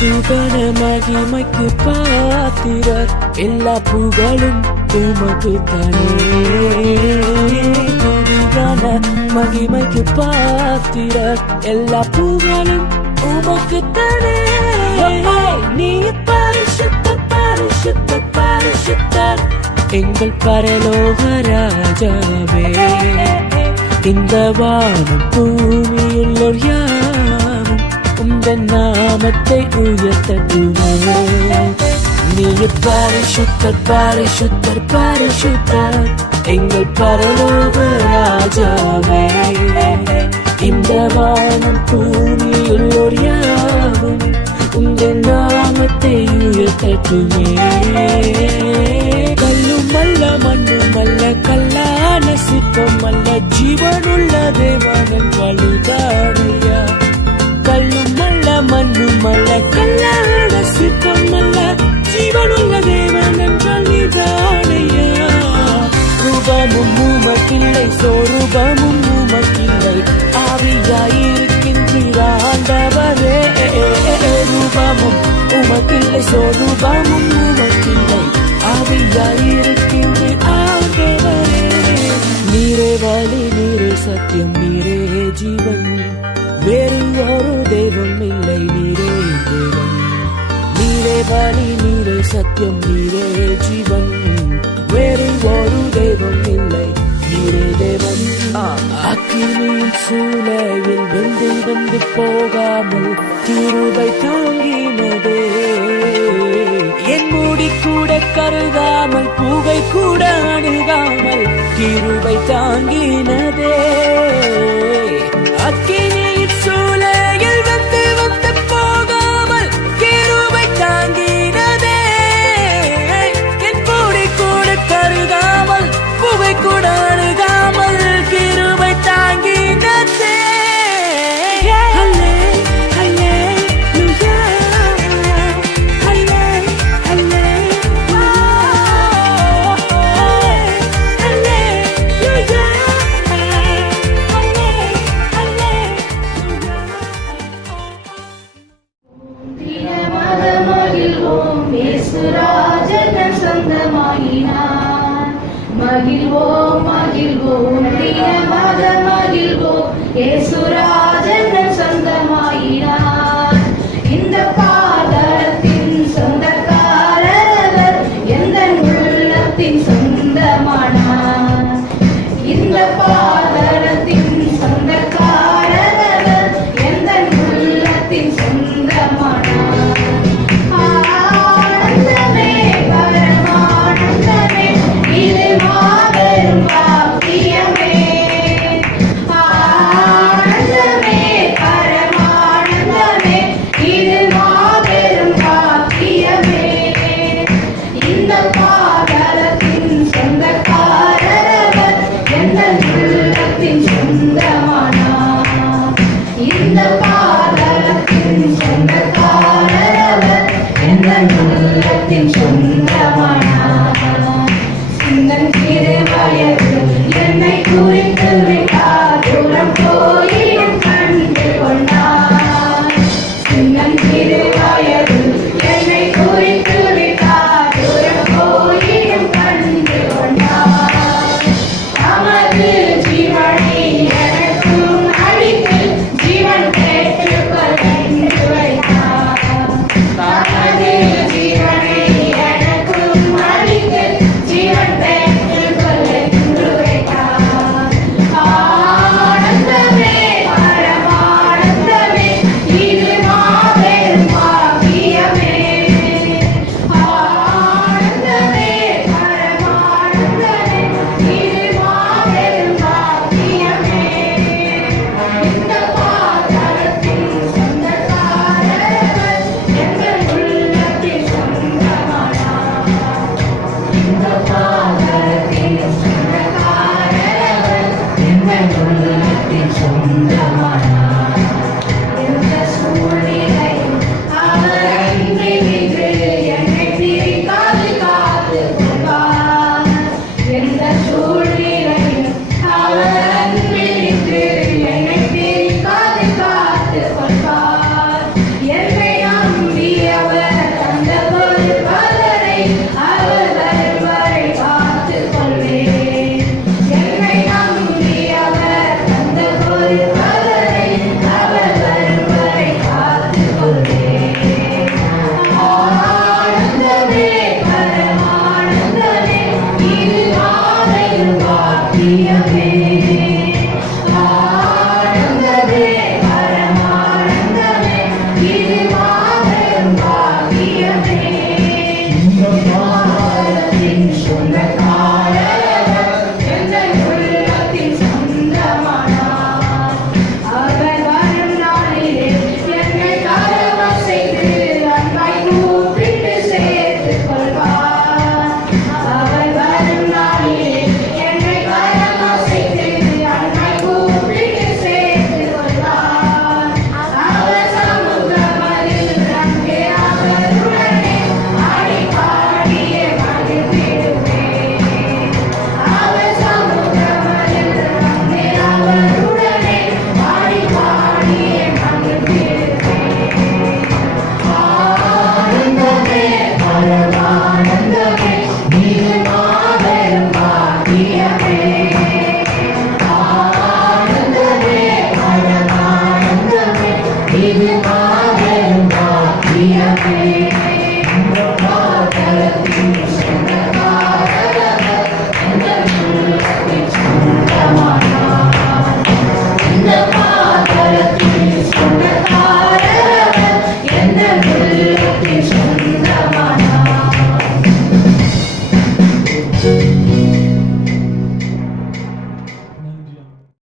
துதிகன மகிமைக்கு பாத்திரர். எல்லா புகழும் உமக்கு தானே. துதிகன மகிமைக்கு பாத்திரர். எல்லா புகழும் உமக்கு தானே. நீ பரிசுத்த பரிசுத்த பரிசுத்தர் எங்கள் பரலோக ராஜாவே. இந்த வானம் பூமியுள்ளோர் யார் இந்த நாமத்தை உயர்த்தட்டுமே. நீ பரிசுத்தர் பரிசுத்தர் பரிசுத்தர். எங்கள் பரலோக ராஜாவே. இந்த வானம் பூமியுள்ளோர் யாரும் உந்த நாமத்தை உயர்த்தட்டுமே. உமக்கில்லை சொரூபமும் உமக்கில்லை. ஆவியாயிருக்கின்றாண்டவரே ரூபமும் உமக்கில்லை சொரூபமும் உமக்கில்லை. ஆவியாயிருக்கின்ற ஆண்டவரே நீரே வழி நீரே சத்தியம் நீரே ஜீவன். வேறு ஒரு தெய்வம் இல்லை நீரே தேவன். நீரே வழி நீரே சத்தியம் நீரே ஜீவன். வேறு ஒரு தெய்வம் இல்லை. அக்கினியின் சூளையில் வெந்து வெந்து போகாமல் திருவை தாங்கினதே. என் மூடி கூட கருகாமல் பூவை கூட அணுகாமல் கிருபை தாங்கினதே. மகிழ்வோம் மகிழ்வோம். தினமாக மகிழ்வோம். ஏசுரா doing